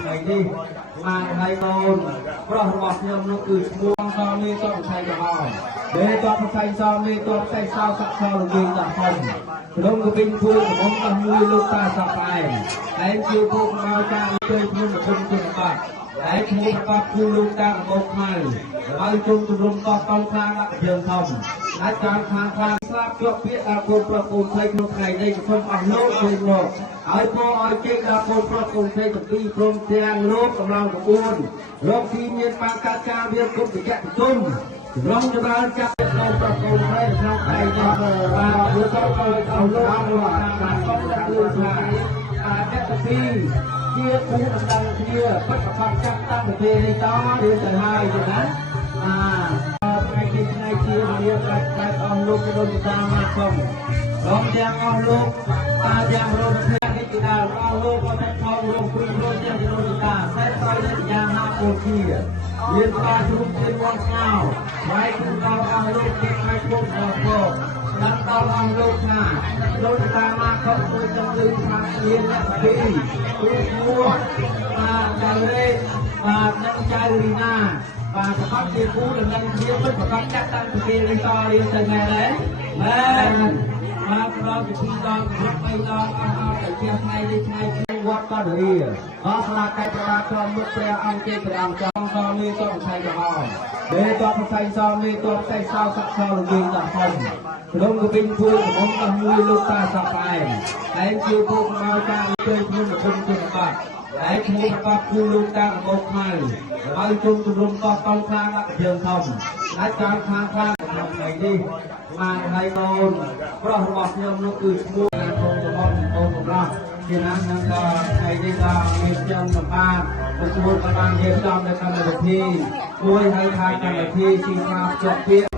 ថ្ងៃនេះបានហើយកូនប្រុសរបស់ខ្ញុំនោះគឺឈ្មោះសមនេះតបផ្សាយកំងដែលតបផ្សាយសមនេះតបផ្សាយសោសាក់សោល្ងាចដល់ហើយក្នុងកវិញធ្វើកំងដល់មួយលោកតាសប្បែឯងជាពួកមកចាជួយខ្ញុំគុំគុំបាត់ឯឈ្មោះប្រកបគឺលោកតាកំងខ្មៅហើយជុំជំរុំតបតងខ្លាំងដាក់យើងធំអាចតាមខាងខ្លាំងស្លាប់ជាប់ពាក្យដល់កូនប្រុសកូនស្រីក្នុងថ្ងៃនេះខ្ញុំអស់លោកជួយមកហើយពោឲ្យជ័យដល់កូនប្រុសកូនស្រីទាំងពីរព្រមទាំងលោកកម្លាំងក្បួនលោកទីមានបានកាត់ការវាគុំវិជ្ជាទុំរងចម្រើនចាប់កូនប្រុសកូនស្រីក្នុងថ្ងៃនេះបានលោកទៅឲ្យលោកអង្គបានសុំដាក់លឿនថាអាចទៅពីជាគូដណ្ដឹងគ្នាពិតប្រាកដចាប់តាំងពីពេលនេះតរៀនទៅហើយទេណាថ្ងៃនេះថ្ងៃជារៀបកាត់អស់លោកជំនុំតាមមកសុំរំទាំងអស់លោកតាទាំងរំភេទនេះគឺដល់អស់លោកក៏តែខំរងព្រឹងរងទាំងជំនុំតាតែត្រូវតែយ៉ាងណាពូជាមានការជួបជុំវងស្ងោហើយគឺដល់អស់លោកជាថ្ងៃពុទ្ធដល់ផងដល់ដល់អស់លោកថាលោកតាមកខំជួយចំលឺថាមានអ្នកពីរគ្រូមួយដល់លេបាទអ្នកចៅរីណាបាទប្រកបជាគូដំណឹងជាពិតប្រកបចាក់តាំងពីពេលនេះតរៀនទៅមែនទេមែនបាទប្រកបពិធីដល់គ្រប់3ដងអស់ទៅជាថ្ងៃនេះថ្ងៃក្នុងវត្តបដរីអស់ស្លាកតែប្រដាក្រុមមុខព្រះអង្គទេព្រះអង្គចង់សមនេះតបផ្សាយកំងដែលតបផ្សាយសមនេះតបផ្សាយសោសាក់សោល្ងាចដល់ហើយក្នុងកវិញធ្វើកំងដល់មួយលោកតាសប្បែឯងជាពួកមកចាជួយខ្ញុំគុំគុំបាត់ឯឈ្មោះប្រកបគឺលោកតាកំងខ្មៅហើយជុំជំរុំតបតងខ្លាំងដាក់យើងធំអាចតាមខាងខ្លាំងក្នុងថ្ងៃនេះបានហើយកូនប្រុសរបស់ខ្ញុំនោះគឺឈ្មោះកូនរបស់កូនប្រុសជាណាស់នឹងក៏ថ្ងៃនេះក៏មានខ្ញុំសម្បត្តិទទួលក៏បានរៀបចំនៅកម្មវិធីមួយហើយថាកម្មវិធីជាការជាប់ពាក្យ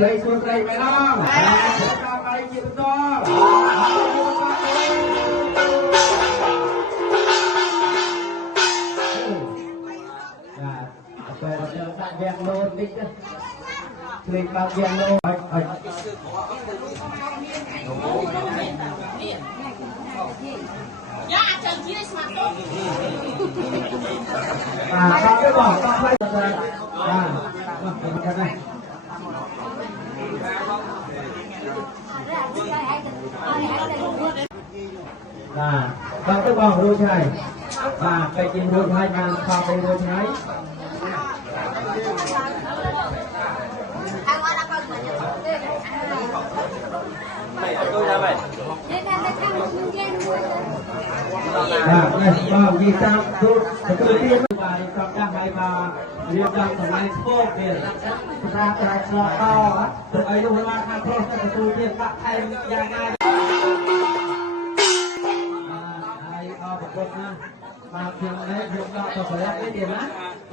ត្រីសួរត្រីមែនអត់តាមបាយជាបន្តពេលយើងដាក់វាំងលោតតិចភ្លេចបើវាំងលោតឲ្យយ៉ាចាំជិះស្មាតទៅបាទទៅបងទៅផ្លេចទៅបាទមកទៅណាបាទទៅបងរួចហើយបាទไปกินរួចហើយបានខំទៅរួចហើយបាទនេះតាមទូទទួលទានបាទក៏ចាំឲ្យមករៀបចំកន្លែងស្ពោកទៀតប្រាស្រ័យឆ្លងទៅឲ្យលោកបានខាងប្រុសទទួលទានដាក់ថែមយ៉ាងណាហើយអរគុណណាបាទខ្ញុំនេះខ្ញុំដកទៅប្រយ័ត្ននេះទៀតណា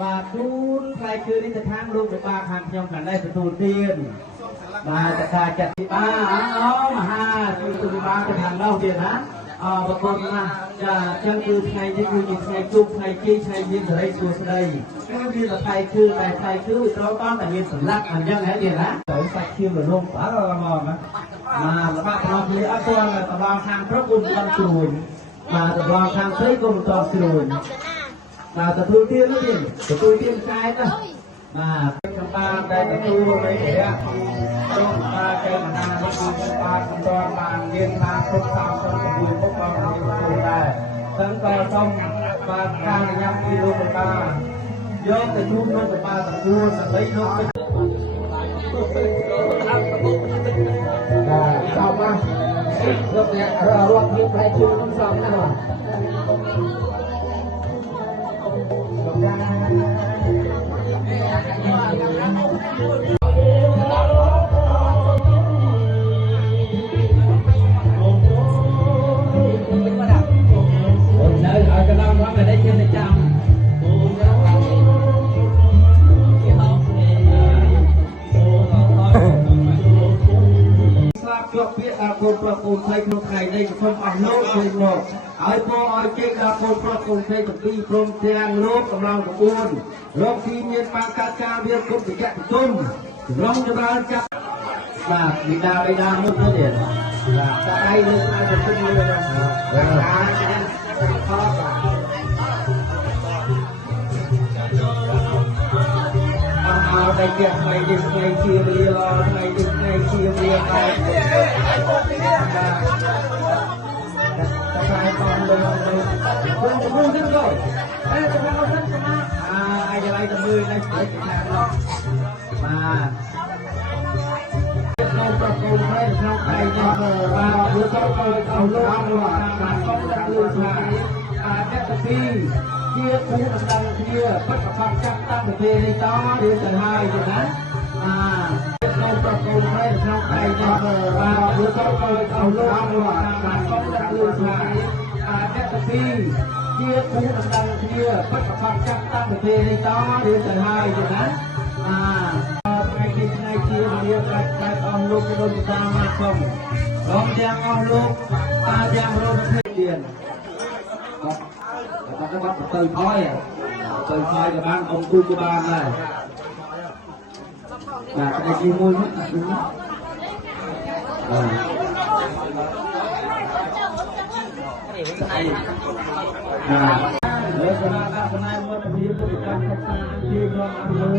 បាទទូនផ្លែឈើនេះទៅខាងលោកទៅបាខាងខ្ញុំខាងនេះទទួលទានបាទតកាចាត់ទីបាអូមហាជួយទូបាទៅខាងនោះទៀតណាអរគុណណាស់ចាអញ្ចឹងគឺថ្ងៃនេះគឺជាថ្ងៃជួបថ្ងៃជ័យថ្ងៃមានសេរីសួស្តីគឺមានតែផ្លែឈើតែផ្លែឈើវាត្រូវបានតែមានសម្លាប់អញ្ចឹងហ៎ទៀតណាត្រូវសាច់ឈាមរលំបាទមកណាល្បាក់ប្រងគ្នាអត់ទាន់តបងខាងព្រឹកគុំបានស្រួយបាទតបងខាងស្រីគុំមិនតស្រួយបាទទទួលទាននេះទទួលទានខ្សែណាបាទសម្បានតែទទួលនៃព្រះលោកបាទកែមណាលោកបាទបន្តបានមានការគ្រប់39មុខបងនេះទទួលដែរទាំងក៏សូមបាទការញ៉ាំពីលោកតាយកទៅជូនលោកតាទាំងពួងដើម្បីលោកបាទដល់មកលោកអ្នករត់មានផ្លែឈើក្នុងសំ ជាប់ពាក្យដល់កូនប្រុសកូនស្រីក្នុងថ្ងៃនេះសូមអស់លោកជួយមកឲ្យពរឲ្យជ័យដល់កូនប្រុសកូនស្រីទាំងពីរព្រមទាំងលោកកម្លាំងក្បួនរកទីមានបានកាត់ការវាគុំវិជ្ជគុំចម្រុងចម្រើនចាក់បាទវិដាបៃតាមុនទៅទៀតបាទតែឯងលើអាចទៅជិះលើបាទខកเอาไปเก็บไปดิสไงเชียร์เรียร์ไปดิสไงเชียร์เรียร์ไปสบายตอนเลยคุณจะพูดขึ้นก่อนจะมาเอาขึ้นจะมาไอ้จะไรจะมือในสายแทนเรามาเราประกอบให้เราใครเนี่ยมาหรือต้องเอาลูกเอาหลานมาต้องจะลืมหายแค่ปีchia cú đằng kia bắt gặp phát chắc tăng về đây đó đi từ hai rồi đấyเราประกอบให้เราใครเนี่ยมาหรือต้องเอาลูกเอาหลานมาต้องจะลืมหายแค่ปีchia cú đằng kia bắt gặp phát chắc tăng về đây đó đi từ hai rồi đấy ngày kia ngày kia dia cái ôngลูกcái đôi ta mà không đón giang ôngลูกta giang rồi thuê tiền ta có bắt từ khói cho bán ông cu của ban này là cái này chi môi mất đúng để cho nó đã hôm nay mới đi với các chi con ăn lương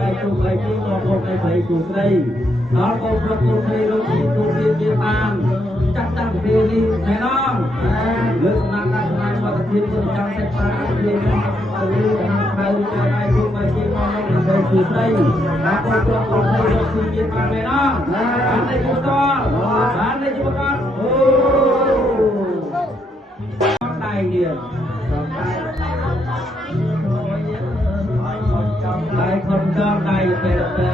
ai chung ai chi con một cái thầy của đây nó có một công ty luôn công ty địa bàn chắc chắn về đi thế đó lương năm nay mà tập thiên của trong sẽ phá đi lương hai ai chung ai chi con một cái thầy của đây nó có một công ty luôn địa bàn về đó bán đây chúng con tay điền tay không cho tay về được đây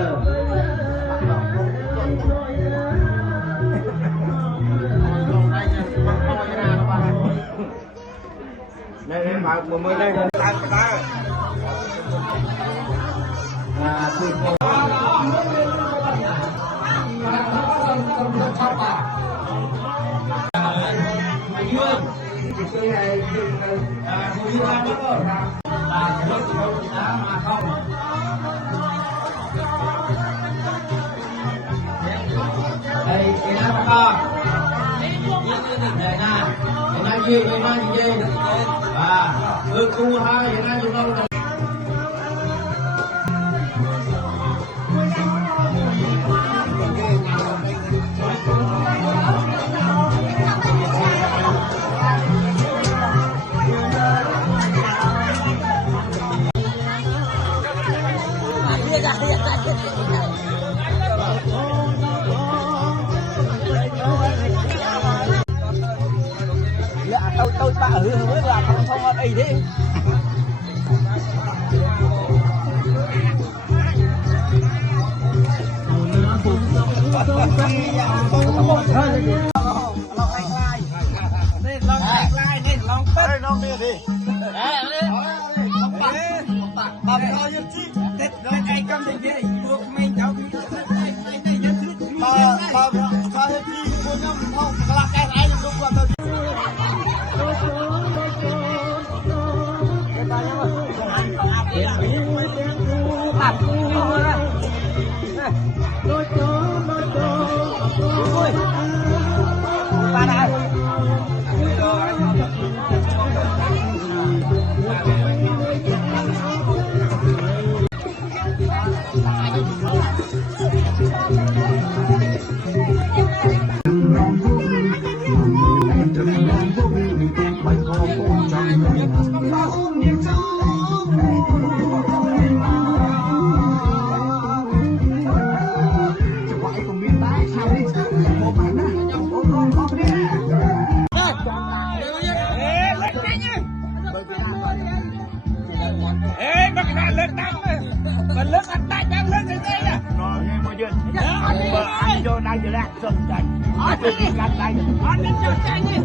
mà mới đây tay tuyệt vời cái này người ta biết rồi là rất nhiều đá mà không đây cái đá mà con đây nè cái này gì tu hai cái này chúng đâu tôi ta ở hướng là không ở đây đi จะแลกจนใจอ๋อนี่กันใจอ๋อนี่จนใจนี่